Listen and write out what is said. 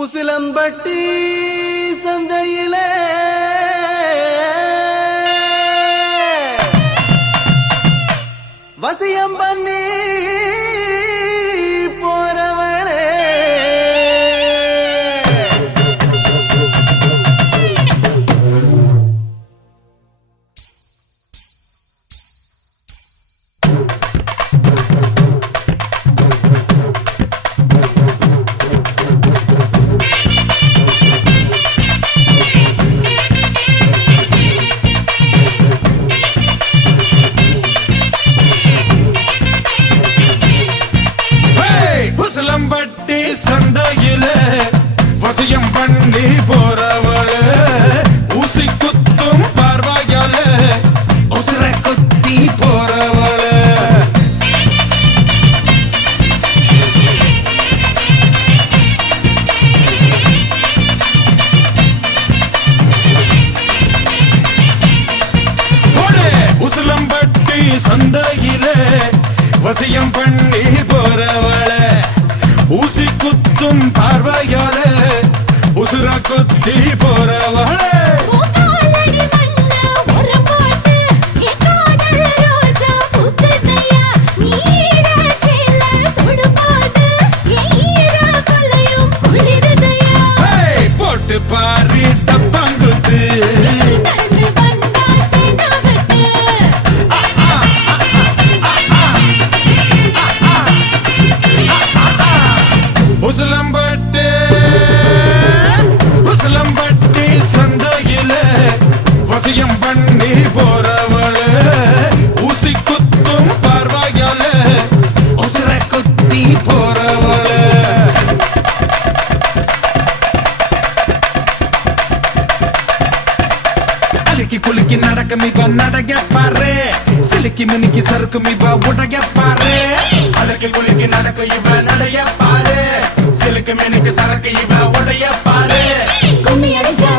உசிலம்பட்டி சந்தையிலே வசியம் பண்ணி போறவளே உசிலம்பட்டி சந்தையிலே வசியம் பண்ணி போறவளே ஊசி குத்தும் பார்வையாலே உசிர குத்தி போறவளே உசிலம்பட்டி சந்தையிலே வசியம் பண்ணி போறவளே ஊசி குத்தும் பார்வையாலே உசுர குத்தி போறவளே போட்டு பாரு டப்பாங்குத்து உசிலம்பட்டி சந்தையிலே வசியம் பண்ணி போறவளே ஊசி குத்தும் பார்வையாலே உசிர குத்தி போறவளே அலிக்கி குலுக்கி நடக்கும் இவ நடைய பாரு சிலுக்கி மினுக்கி சறுக்கும் இவ உடைய பாரு அலிக்கி குலுக்கி நடக்கும் இவ நடைய பாரு சிலுக்கு மினுக்கு சரக்கு இவ உடைய பாரு கும்மி அடிச்சா